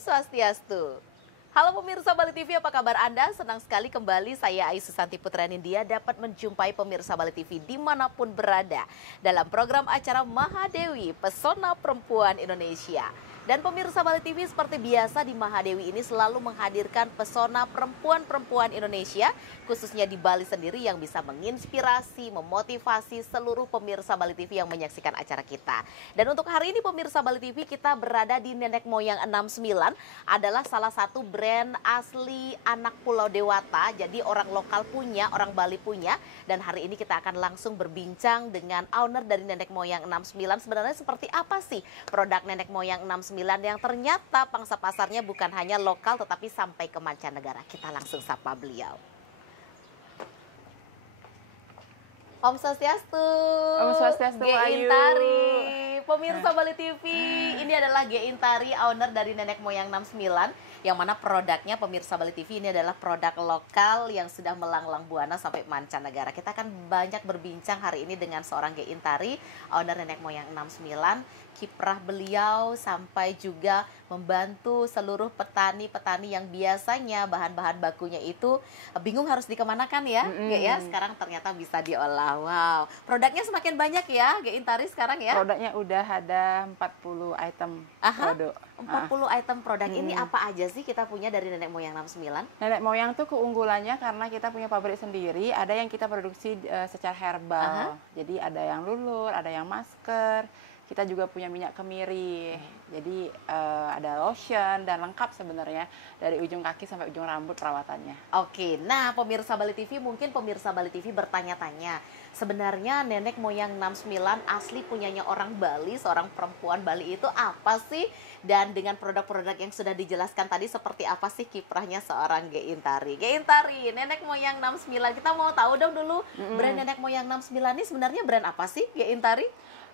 Swastiastu. Halo pemirsa Bali TV, apa kabar Anda? Senang sekali kembali saya Ais Susanti Putranindya dapat menjumpai pemirsa Bali TV dimanapun berada dalam program acara Mahadewi, Pesona Perempuan Indonesia. Dan pemirsa Bali TV seperti biasa di Mahadewi ini selalu menghadirkan pesona perempuan-perempuan Indonesia, khususnya di Bali sendiri yang bisa menginspirasi, memotivasi seluruh pemirsa Bali TV yang menyaksikan acara kita. Dan untuk hari ini pemirsa Bali TV kita berada di Nenek Moyang 69, adalah salah satu brand asli anak Pulau Dewata, jadi orang lokal punya, orang Bali punya. Dan hari ini kita akan langsung berbincang dengan owner dari Nenek Moyang 69, sebenarnya seperti apa sih produk Nenek Moyang 69 yang ternyata pangsa pasarnya bukan hanya lokal tetapi sampai ke mancanegara. Kita langsung sapa beliau. Om Swastiastu. Om Swastiastu, Ayu. Intari. Pemirsa Bali TV, ini adalah Intari, owner dari Nenek Moyang 69. Yang mana produknya pemirsa Bali TV ini adalah produk lokal yang sudah melanglang buana sampai mancanegara. Kita akan banyak berbincang hari ini dengan seorang Intari, owner Nenek Moyang 69. Kiprah beliau sampai juga membantu seluruh petani-petani yang biasanya bahan-bahan bakunya itu bingung harus dikemanakan ya, ya. Sekarang ternyata bisa diolah. Wow, produknya semakin banyak ya, Intari sekarang ya. Produknya udah ada 40 item produk. 40 item produk. Ini apa aja sih kita punya dari Nenek Moyang 69? Nenek Moyang tuh keunggulannya karena kita punya pabrik sendiri, ada yang kita produksi secara herbal. Jadi ada yang lulur, ada yang masker. Kita juga punya minyak kemiri, jadi ada lotion dan lengkap sebenarnya dari ujung kaki sampai ujung rambut perawatannya. Oke, nah pemirsa Bali TV, mungkin pemirsa Bali TV bertanya-tanya, sebenarnya Nenek Moyang 69 asli punyanya orang Bali, seorang perempuan Bali itu apa sih? Dan dengan produk-produk yang sudah dijelaskan tadi, seperti apa sih kiprahnya seorang Intari? Intari, Nenek Moyang 69, kita mau tahu dong dulu brand Nenek Moyang 69 ini sebenarnya brand apa sih Intari?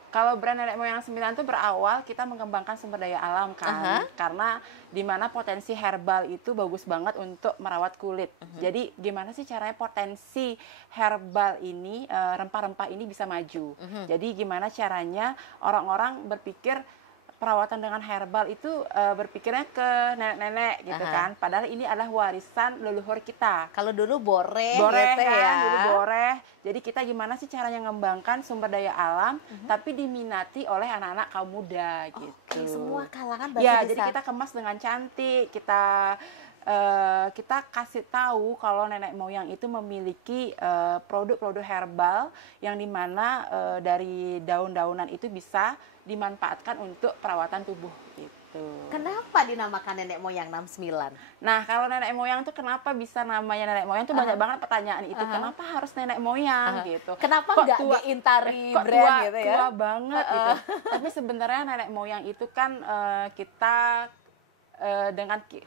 Kalau brand Nenek Moyang 9 itu berawal kita mengembangkan sumber daya alam kan. Karena dimana potensi herbal itu bagus banget untuk merawat kulit. Jadi gimana sih caranya potensi herbal ini, rempah-rempah ini bisa maju. Jadi gimana caranya orang-orang berpikir perawatan dengan herbal itu berpikirnya ke nenek-nenek gitu kan. Padahal ini adalah warisan leluhur kita. Kalau dulu boreh gitu kan, ya. Dulu boreh. Jadi kita gimana sih caranya mengembangkan sumber daya alam tapi diminati oleh anak-anak kaum muda gitu. Oke, semua kalangan ya, bisa. jadi kita kemas dengan cantik, kita kasih tahu kalau nenek moyang itu memiliki produk-produk herbal yang dimana dari daun-daunan itu bisa dimanfaatkan untuk perawatan tubuh gitu. Kenapa dinamakan Nenek Moyang 69? Nah, kalau nenek moyang tuh kenapa bisa namanya nenek moyang tuh banyak banget pertanyaan itu. Kenapa harus nenek moyang gitu? Kenapa nggak Intari kok brand gitu ya? Tua banget gitu. Tapi sebenarnya nenek moyang itu kan kita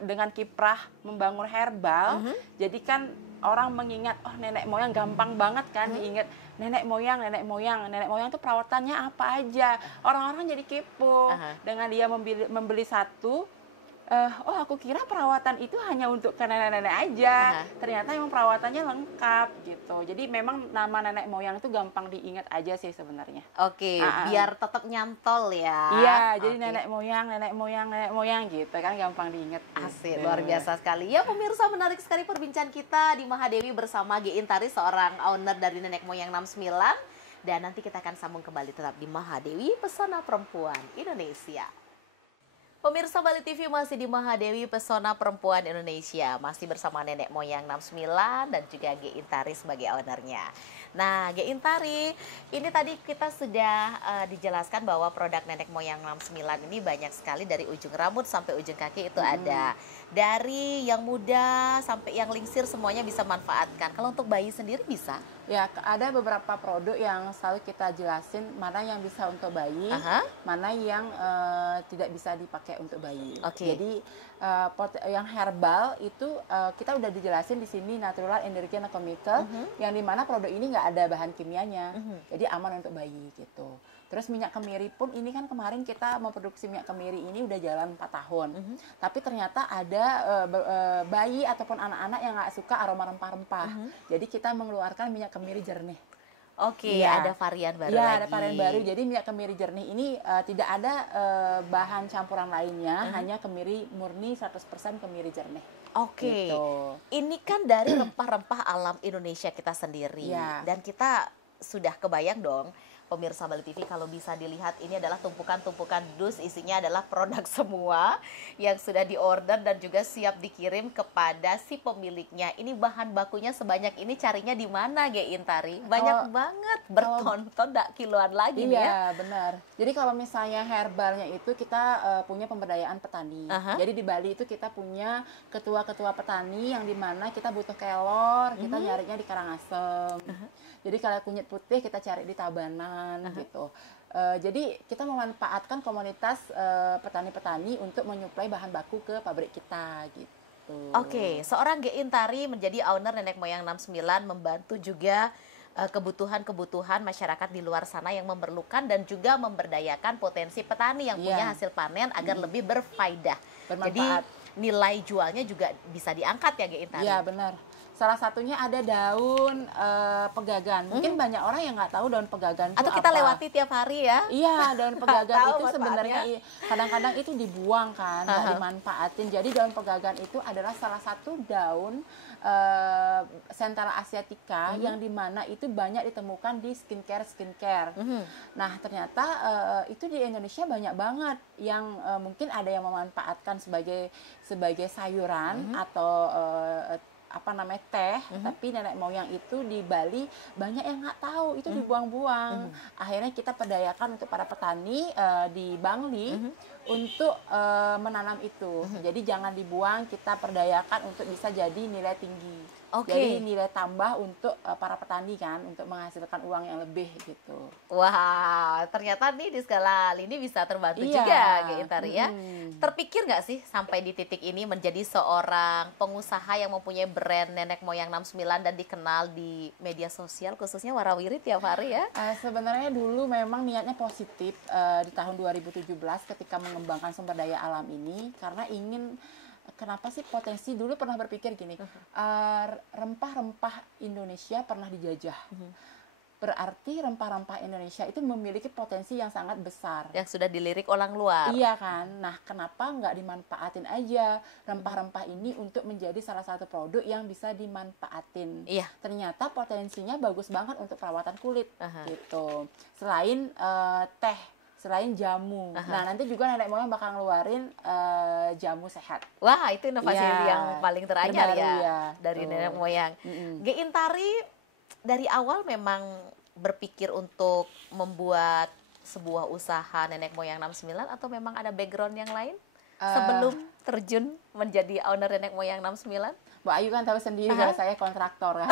dengan kiprah membangun herbal, jadi kan orang mengingat, oh nenek moyang gampang banget kan diingat nenek moyang tuh perawatannya apa aja. Orang-orang jadi kepo dengan dia membeli satu. Oh aku kira perawatan itu hanya untuk ke nenek-nenek aja. Ternyata memang perawatannya lengkap gitu. Jadi memang nama nenek moyang itu gampang diingat aja sih sebenarnya. Oke, biar tetap nyantol ya. Iya, jadi nenek moyang gitu kan gampang diingat. Asik, luar biasa sekali. Ya pemirsa, menarik sekali perbincangan kita di Mahadewi bersama Intari, seorang owner dari Nenek Moyang 69. Dan nanti kita akan sambung kembali tetap di Mahadewi, Pesona Perempuan Indonesia. Pemirsa Bali TV masih di Mahadewi, Pesona Perempuan Indonesia. Masih bersama Nenek Moyang 69 dan juga Intari sebagai ownernya. Nah, Intari, ini tadi kita sudah dijelaskan bahwa produk Nenek Moyang 69 ini banyak sekali dari ujung rambut sampai ujung kaki itu ada. Dari yang muda sampai yang lingsir semuanya bisa manfaatkan. Kalau untuk bayi sendiri bisa? Ya, ada beberapa produk yang selalu kita jelasin mana yang bisa untuk bayi, mana yang tidak bisa dipakai untuk bayi. Jadi yang herbal itu kita udah dijelasin di sini natural, endocrine, chemical, yang dimana produk ini nggak ada bahan kimianya, jadi aman untuk bayi gitu. Terus minyak kemiri pun ini kan kemarin kita memproduksi minyak kemiri ini udah jalan 4 tahun. Tapi ternyata ada bayi ataupun anak-anak yang nggak suka aroma rempah-rempah. Jadi kita mengeluarkan minyak kemiri jernih. Oke, Iya. ada varian baru Iya, lagi. ada varian baru. Jadi minyak kemiri jernih ini tidak ada bahan campuran lainnya, hanya kemiri murni 100% kemiri jernih. Oke, Gitu. ini kan dari rempah-rempah alam Indonesia kita sendiri. Iya. Dan kita sudah kebayang dong, pemirsa Bali TV, kalau bisa dilihat ini adalah tumpukan-tumpukan dus, isinya adalah produk semua yang sudah diorder dan juga siap dikirim kepada si pemiliknya. Ini bahan bakunya sebanyak ini carinya di mana, Ge Intari? Banyak banget, bertonton, dak kiloan lagi nih ya. Iya, benar. Jadi kalau misalnya herbalnya itu kita punya pemberdayaan petani. Jadi di Bali itu kita punya ketua-ketua petani yang dimana kita butuh kelor, kita nyarinya di Karangasem. Jadi kalau kunyit putih kita cari di Tabanan gitu. Jadi kita memanfaatkan komunitas petani-petani untuk menyuplai bahan baku ke pabrik kita gitu. Oke, seorang Ge Intari menjadi owner Nenek Moyang 69 membantu juga kebutuhan-kebutuhan masyarakat di luar sana yang memerlukan dan juga memberdayakan potensi petani yang punya hasil panen agar lebih berfaedah. Jadi nilai jualnya juga bisa diangkat ya Ge Intari. Iya, benar. Salah satunya ada daun pegagan. Mungkin banyak orang yang nggak tahu daun pegagan itu Atau kita apa. lewati tiap hari ya. Iya, daun pegagan Tahu itu sebenarnya kadang-kadang itu dibuang kan, nggak dimanfaatin. Jadi daun pegagan itu adalah salah satu daun Central Asiatica yang dimana itu banyak ditemukan di skincare. Nah, ternyata itu di Indonesia banyak banget yang mungkin ada yang memanfaatkan sebagai sayuran atau apa namanya teh, tapi nenek moyang itu di Bali banyak yang nggak tahu itu dibuang-buang. Akhirnya kita perdayakan untuk para petani di Bangli untuk menanam itu. Jadi jangan dibuang, kita perdayakan untuk bisa jadi nilai tinggi. Jadi nilai tambah untuk para petani kan, untuk menghasilkan uang yang lebih gitu. Wah, ternyata nih di skala lini bisa terbantu juga Ge Intari ya. Terpikir nggak sih sampai di titik ini menjadi seorang pengusaha yang mempunyai brand Nenek Moyang 69 dan dikenal di media sosial khususnya warawiri tiap hari ya? Sebenarnya dulu memang niatnya positif di tahun 2017 ketika mengembangkan sumber daya alam ini karena ingin. Kenapa sih potensi dulu pernah berpikir gini, rempah-rempah Indonesia pernah dijajah, berarti rempah-rempah Indonesia itu memiliki potensi yang sangat besar. Yang sudah dilirik orang luar. Iya kan, nah kenapa nggak dimanfaatin aja rempah-rempah ini untuk menjadi salah satu produk yang bisa dimanfaatin. Iya. Ternyata potensinya bagus banget untuk perawatan kulit gitu. Selain teh. Selain jamu. Nah, nanti juga nenek moyang bakal ngeluarin jamu sehat. Wah, itu inovasi yang paling teranyar ya dari nenek moyang. Ge Intari dari awal memang berpikir untuk membuat sebuah usaha Nenek Moyang 69 atau memang ada background yang lain sebelum terjun menjadi owner Nenek Moyang 69? Mbak Ayu kan tahu sendiri kalau saya kontraktor kan.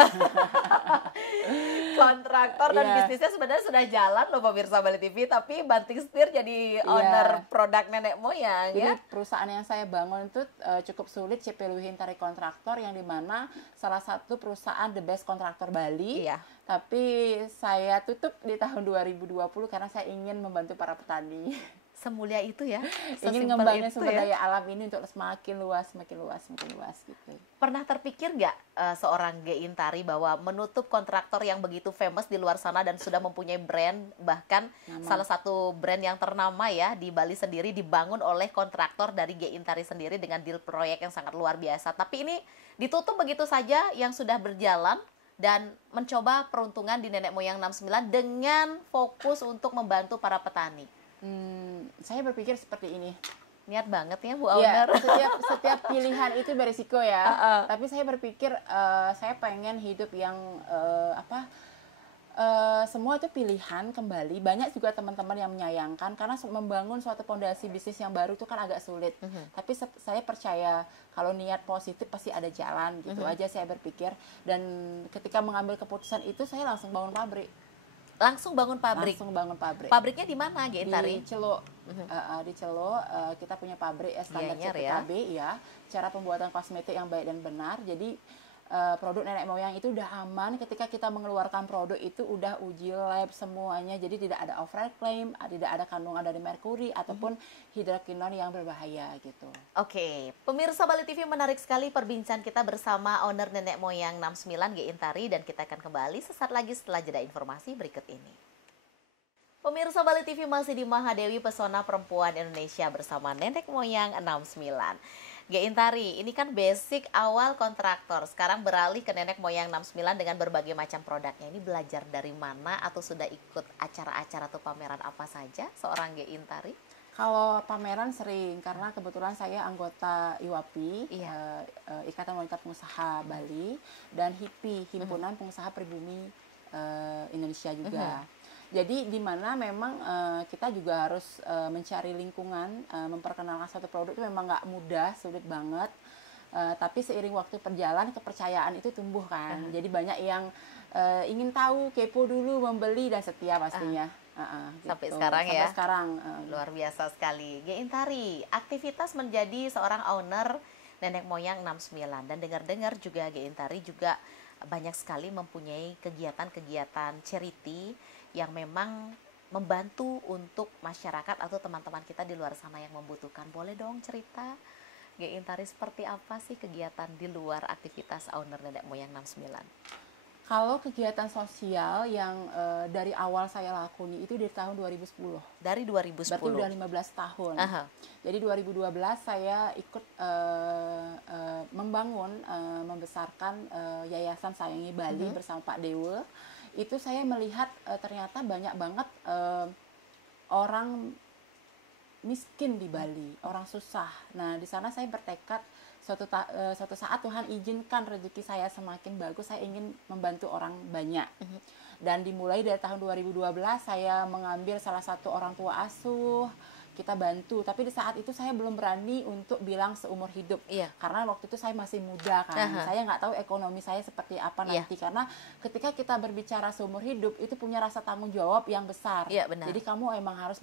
Kontraktor dan bisnisnya sebenarnya sudah jalan loh pemirsa Bali TV, tapi banting setir jadi owner produk Nenek Moyang. Jadi perusahaan yang saya bangun itu cukup sulit, CP Luhi Intari Kontraktor, yang dimana salah satu perusahaan the best kontraktor Bali. Tapi saya tutup di tahun 2020 karena saya ingin membantu para petani. Semulia itu ya, ingin ngembangin sumber daya alam ini untuk semakin luas gitu. Pernah terpikir nggak seorang Ge Intari bahwa menutup kontraktor yang begitu famous di luar sana dan sudah mempunyai brand, bahkan salah satu brand yang ternama ya di Bali sendiri dibangun oleh kontraktor dari Ge Intari sendiri dengan deal proyek yang sangat luar biasa. Tapi ini ditutup begitu saja yang sudah berjalan dan mencoba peruntungan di Nenek Moyang 69 dengan fokus untuk membantu para petani. Saya berpikir seperti ini. Niat banget ya Bu Owner. Setiap pilihan itu berisiko ya. Tapi saya berpikir saya pengen hidup yang semua itu pilihan kembali. Banyak juga teman-teman yang menyayangkan karena membangun suatu fondasi bisnis yang baru itu kan agak sulit. Tapi saya percaya kalau niat positif pasti ada jalan gitu aja saya berpikir. Dan ketika mengambil keputusan itu saya langsung bangun pabrik. Langsung bangun pabrik. Pabriknya di mana, Ge Intari? Di Celuk. Di Celuk kita punya pabrik standar CPKB ya. Cara pembuatan kosmetik yang baik dan benar. Jadi produk nenek moyang itu udah aman. Ketika kita mengeluarkan produk itu udah uji lab semuanya, jadi tidak ada overclaim, tidak ada kandungan dari merkuri ataupun hidrokinon yang berbahaya gitu. Oke, pemirsa Bali TV, menarik sekali perbincangan kita bersama owner nenek moyang 69 Ge Intari, dan kita akan kembali sesaat lagi setelah jeda informasi berikut ini. Pemirsa Bali TV, masih di Mahadewi Pesona Perempuan Indonesia bersama nenek moyang 69. Ge Intari, ini kan basic awal kontraktor, sekarang beralih ke nenek moyang 69 dengan berbagai macam produknya. Ini belajar dari mana atau sudah ikut acara-acara atau pameran apa saja seorang Ge Intari? Kalau pameran sering, karena kebetulan saya anggota IWAPI, Iya. Ikatan Wanita Pengusaha Bali, dan HIPI, Himpunan Pengusaha Pribumi Indonesia juga. Jadi di mana memang kita juga harus mencari lingkungan, memperkenalkan satu produk itu memang nggak mudah, sulit banget. Tapi seiring waktu berjalan, kepercayaan itu tumbuh kan. Jadi banyak yang ingin tahu, kepo dulu, membeli, dan setia pastinya. Sampai Gitu. sekarang ya? Sampai sekarang. Luar biasa sekali. Ge Intari, aktivitas menjadi seorang owner nenek moyang 69, dan dengar-dengar juga Ge Intari juga banyak sekali mempunyai kegiatan-kegiatan charity yang memang membantu untuk masyarakat atau teman-teman kita di luar sana yang membutuhkan. Boleh dong cerita, Ge Intari, seperti apa sih kegiatan di luar aktivitas owner nenek moyang 69? Kalau kegiatan sosial yang dari awal saya lakoni itu dari tahun 2010. Dari 2010? Berarti udah 15 tahun. Jadi 2012 saya ikut membangun, membesarkan Yayasan Sayangi Bali bersama Pak Dewa. Itu saya melihat ternyata banyak banget orang miskin di Bali, orang susah. Nah, di sana saya bertekad suatu saat Tuhan izinkan rezeki saya semakin bagus, saya ingin membantu orang banyak. Dan dimulai dari tahun 2012 saya mengambil salah satu orang tua asuh, kita bantu. Tapi di saat itu saya belum berani untuk bilang seumur hidup. Karena waktu itu saya masih muda kan. Saya nggak tahu ekonomi saya seperti apa nanti. Karena ketika kita berbicara seumur hidup, itu punya rasa tanggung jawab yang besar. Jadi kamu emang harus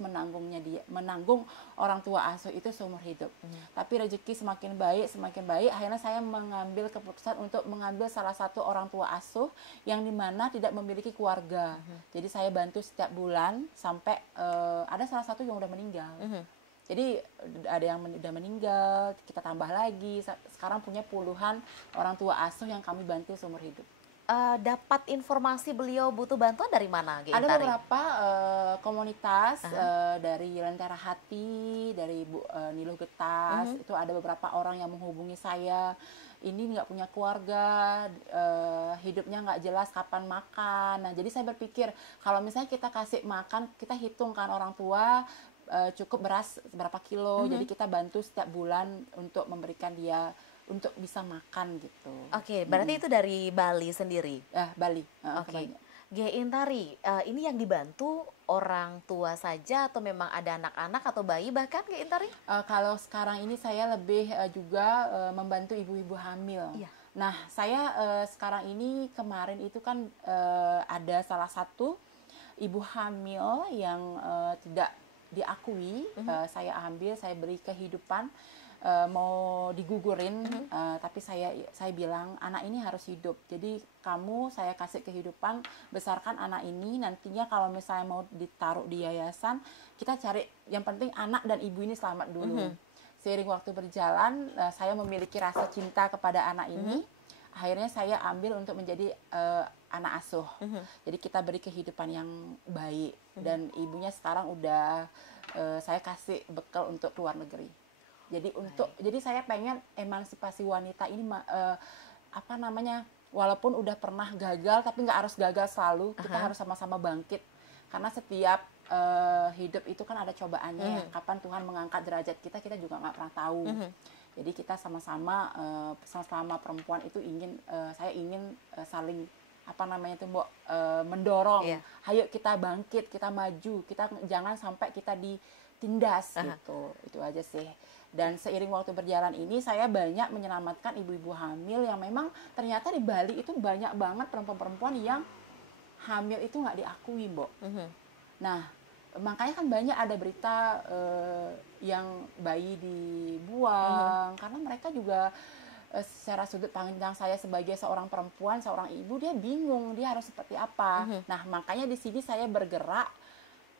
menanggung orang tua asuh itu seumur hidup. Tapi rezeki semakin baik, akhirnya saya mengambil keputusan untuk mengambil salah satu orang tua asuh yang dimana tidak memiliki keluarga. Jadi saya bantu setiap bulan sampai ada salah satu yang udah meninggal. Jadi ada yang udah meninggal, kita tambah lagi. Sekarang punya puluhan orang tua asuh yang kami bantu seumur hidup. Dapat informasi beliau butuh bantuan dari mana, Ge Intari? Ada beberapa komunitas dari Lentera Hati, dari Bu Niluh Getas. Itu ada beberapa orang yang menghubungi saya. Ini nggak punya keluarga, hidupnya nggak jelas kapan makan. Nah, jadi saya berpikir kalau misalnya kita kasih makan, kita hitungkan orang tua cukup beras berapa kilo, jadi kita bantu setiap bulan untuk memberikan dia untuk bisa makan gitu. Oke, berarti itu dari Bali sendiri? Bali. Oke. Ge Intari, ini yang dibantu orang tua saja atau memang ada anak-anak atau bayi bahkan, Ge Intari? Kalau sekarang ini saya lebih juga membantu ibu-ibu hamil. Nah, saya sekarang ini kemarin itu kan ada salah satu ibu hamil yang tidak diakui, saya ambil, saya beri kehidupan, mau digugurin, tapi saya bilang anak ini harus hidup. Jadi kamu saya kasih kehidupan, besarkan anak ini, nantinya kalau misalnya mau ditaruh di yayasan, kita cari yang penting anak dan ibu ini selamat dulu. Seiring waktu berjalan, saya memiliki rasa cinta kepada anak ini. Akhirnya saya ambil untuk menjadi anak asuh. Jadi kita beri kehidupan yang baik. Dan ibunya sekarang udah saya kasih bekal untuk keluar negeri. Jadi saya pengen emansipasi wanita ini walaupun udah pernah gagal, tapi nggak harus gagal selalu. Kita harus sama-sama bangkit. Karena setiap hidup itu kan ada cobaannya ya. Kapan Tuhan mengangkat derajat kita juga nggak pernah tahu. Jadi kita sama-sama selama perempuan itu saya ingin saling mendorong. Ayo kita bangkit, kita maju, kita jangan sampai kita ditindas gitu. Itu aja sih. Dan seiring waktu berjalan ini saya banyak menyelamatkan ibu-ibu hamil yang memang ternyata di Bali itu banyak banget perempuan-perempuan yang hamil itu nggak diakui, Mbok. Nah, makanya kan banyak ada berita yang bayi dibuang karena mereka juga secara sudut pandang saya sebagai seorang perempuan, seorang ibu, dia bingung dia harus seperti apa. Nah, makanya di sini saya bergerak.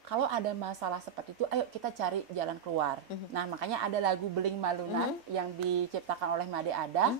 Kalau ada masalah seperti itu, ayo kita cari jalan keluar. Nah, makanya ada lagu Beling Malunan yang diciptakan oleh Made Ada.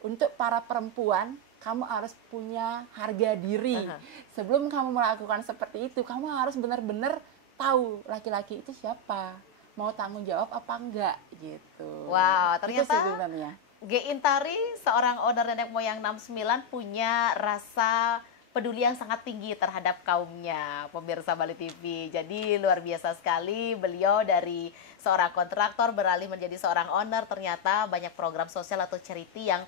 Untuk para perempuan, kamu harus punya harga diri. Sebelum kamu melakukan seperti itu, kamu harus benar-benar tahu laki-laki itu siapa, mau tanggung jawab apa enggak gitu. Wow, Itu ternyata sebenarnya. Ge Intari, seorang owner nenek moyang 69, punya rasa peduli yang sangat tinggi terhadap kaumnya, pemirsa Bali TV. Jadi luar biasa sekali, beliau dari seorang kontraktor beralih menjadi seorang owner, ternyata banyak program sosial atau charity yang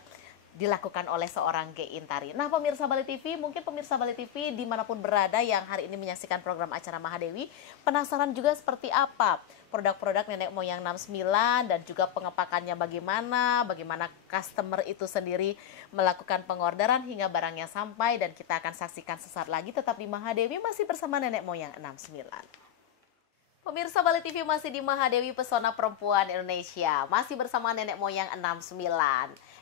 dilakukan oleh seorang Ge Intari. Nah, pemirsa Bali TV, mungkin pemirsa Bali TV dimanapun berada yang hari ini menyaksikan program acara Mahadewi, penasaran juga seperti apa produk-produk nenek moyang 69 dan juga pengepakannya bagaimana customer itu sendiri melakukan pengorderan hingga barangnya sampai, dan kita akan saksikan sesaat lagi tetap di Mahadewi masih bersama nenek moyang 69. Pemirsa Bali TV masih di Mahadewi Pesona Perempuan Indonesia, masih bersama nenek moyang 69.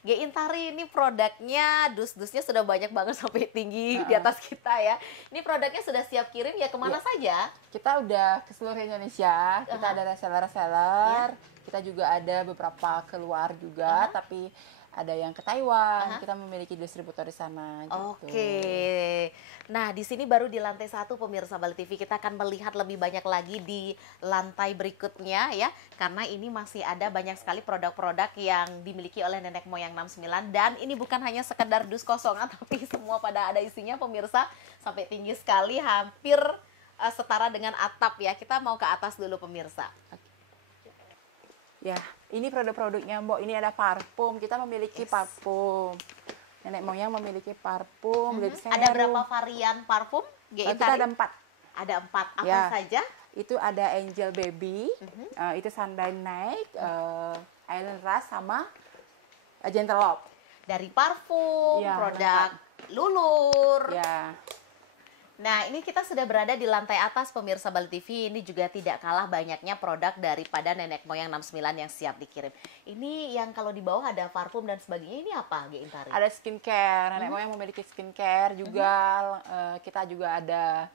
Ge Intari ini produknya, dus-dusnya sudah banyak banget sampai tinggi di atas kita ya. Ini produknya sudah siap kirim ya kemana saja? Kita udah ke seluruh Indonesia, kita ada reseller-reseller, kita juga ada beberapa keluar juga, tapi ada yang ke Taiwan, kita memiliki distributor di sana gitu. Oke. Nah, di sini baru di lantai 1 pemirsa Bali TV, kita akan melihat lebih banyak lagi di lantai berikutnya ya. Karena ini masih ada banyak sekali produk-produk yang dimiliki oleh nenek moyang 69, dan ini bukan hanya sekedar dus kosongan tapi semua pada ada isinya pemirsa, sampai tinggi sekali hampir setara dengan atap ya. Kita mau ke atas dulu pemirsa. Ya, ini produk-produknya Mbok. Ini ada parfum. Kita memiliki parfum. Nenek moyang memiliki parfum. Ada berapa varian parfum? Kita ada 4. Ada 4. Apa Ya. saja? Itu ada Angel Baby, itu Sunshine Night, Island Rush, sama Gentle Love. Dari parfum, Ya, produk lulur. Ya. Nah, ini kita sudah berada di lantai atas pemirsa Bali TV. Ini juga tidak kalah banyaknya produk daripada nenek moyang 69 yang siap dikirim. Ini yang kalau di bawah ada parfum dan sebagainya. Ini apa, Ge Intari? Ada skincare, nenek moyang memiliki skincare juga. Kita juga ada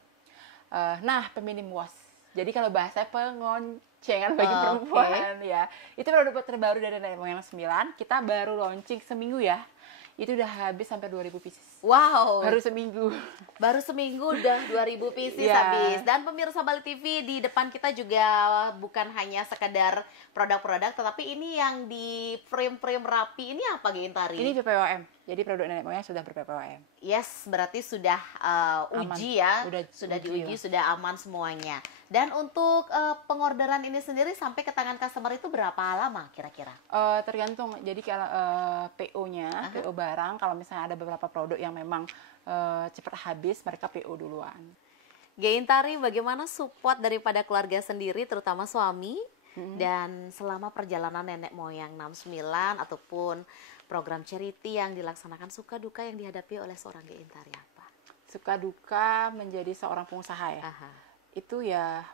feminim wash. Jadi kalau bahasa pengoncengan bagi perempuan ya. Itu produk terbaru dari nenek moyang 9. Kita baru launching seminggu ya. Itu udah habis sampai 2000 pieces. Wow. Baru seminggu. Baru seminggu udah 2000 pieces habis. Dan pemirsa Bali TV, di depan kita juga bukan hanya sekedar produk-produk, tetapi ini yang di frame-frame rapi. Ini apa, Ge Intari? Ini PPOM. Jadi produk nenek moyang sudah ber-PPOM. Yes, berarti sudah uji ya. Sudah diuji, sudah aman semuanya. Dan untuk pengorderan ini sendiri sampai ke tangan customer itu berapa lama kira-kira? Tergantung. Jadi kalau PO-nya, PO barang, kalau misalnya ada beberapa produk yang memang cepat habis, mereka PO duluan. Ge Intari, bagaimana support daripada keluarga sendiri, terutama suami, dan selama perjalanan nenek moyang 69 ataupun program charity yang dilaksanakan, suka duka yang dihadapi oleh seorang Ge Intari apa? Suka duka menjadi seorang pengusaha ya. Itu ya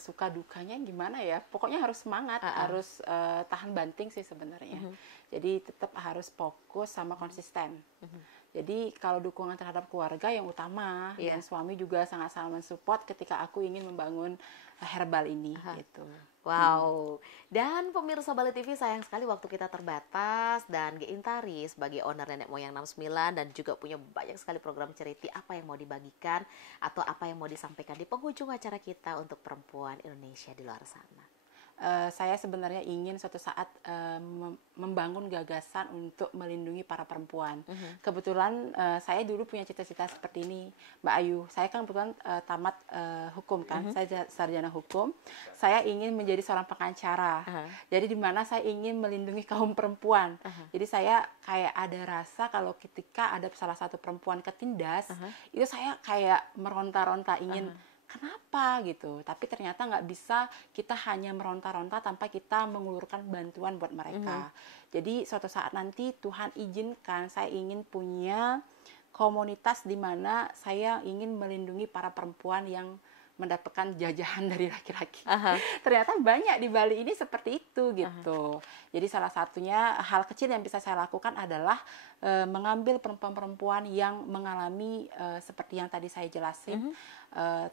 suka dukanya gimana ya, pokoknya harus semangat, harus tahan banting sih sebenarnya. Jadi tetap harus fokus sama konsisten. Jadi kalau dukungan terhadap keluarga yang utama, dan suami juga sangat-sangat mensupport ketika aku ingin membangun herbal ini gitu. Wow. Dan pemirsa Bali TV, sayang sekali waktu kita terbatas, dan Ge Intari sebagai owner nenek moyang 69 dan juga punya banyak sekali program charity, apa yang mau dibagikan atau apa yang mau disampaikan di penghujung acara kita untuk perempuan Indonesia di luar sana? Saya sebenarnya ingin suatu saat membangun gagasan untuk melindungi para perempuan. Kebetulan saya dulu punya cita-cita seperti ini, Mbak Ayu. Saya kan kebetulan tamat hukum kan, saya sarjana hukum. Saya ingin menjadi seorang pengacara. Jadi di mana saya ingin melindungi kaum perempuan. Jadi saya kayak ada rasa kalau ketika ada salah satu perempuan ketindas, itu saya kayak meronta-ronta ingin kenapa gitu, tapi ternyata nggak bisa kita hanya meronta-ronta tanpa kita mengulurkan bantuan buat mereka. Jadi suatu saat nanti Tuhan izinkan, saya ingin punya komunitas di mana saya ingin melindungi para perempuan yang mendapatkan jajahan dari laki-laki. Aha. Ternyata banyak di Bali ini seperti itu gitu. Jadi salah satunya hal kecil yang bisa saya lakukan adalah mengambil perempuan-perempuan yang mengalami seperti yang tadi saya jelasin.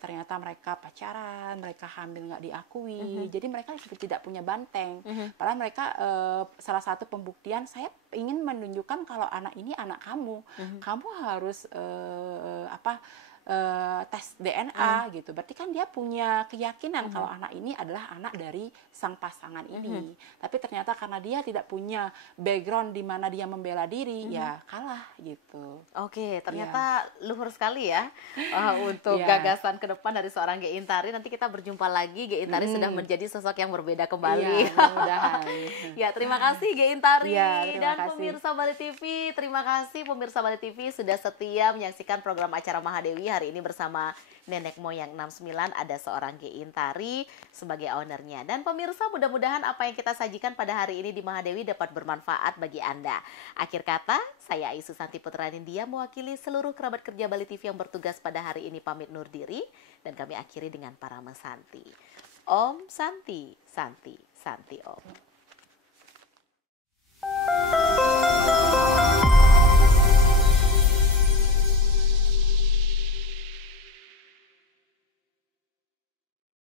Ternyata mereka pacaran, mereka hamil nggak diakui, jadi mereka tidak punya banteng. Padahal mereka salah satu pembuktian, saya ingin menunjukkan kalau anak ini anak kamu, kamu harus tes DNA gitu. Berarti kan dia punya keyakinan kalau anak ini adalah anak dari sang pasangan ini. Tapi ternyata karena dia tidak punya background di mana dia membela diri, ya kalah gitu. Oke, ternyata luhur sekali ya untuk Iya. gagasan ke depan dari seorang Ge Intari. Nanti kita berjumpa lagi, Ge Intari sudah menjadi sosok yang berbeda kembali. Iya, mudah-mudahan. Ya, terima kasih Ge Intari. Iya, terima Dan kasih. pemirsa Bali TV, terima kasih pemirsa Bali TV sudah setia menyaksikan program acara Mahadewi. Hari ini bersama Nenek Moyang 69 ada seorang Ge Intari sebagai ownernya. Dan pemirsa, mudah-mudahan apa yang kita sajikan pada hari ini di Mahadewi dapat bermanfaat bagi Anda. Akhir kata, saya Aisu Santi Putra Nindya mewakili seluruh kerabat kerja Bali TV yang bertugas pada hari ini pamit undur diri. Dan kami akhiri dengan Parama Santi. Om Santi, Santi, Santi Om.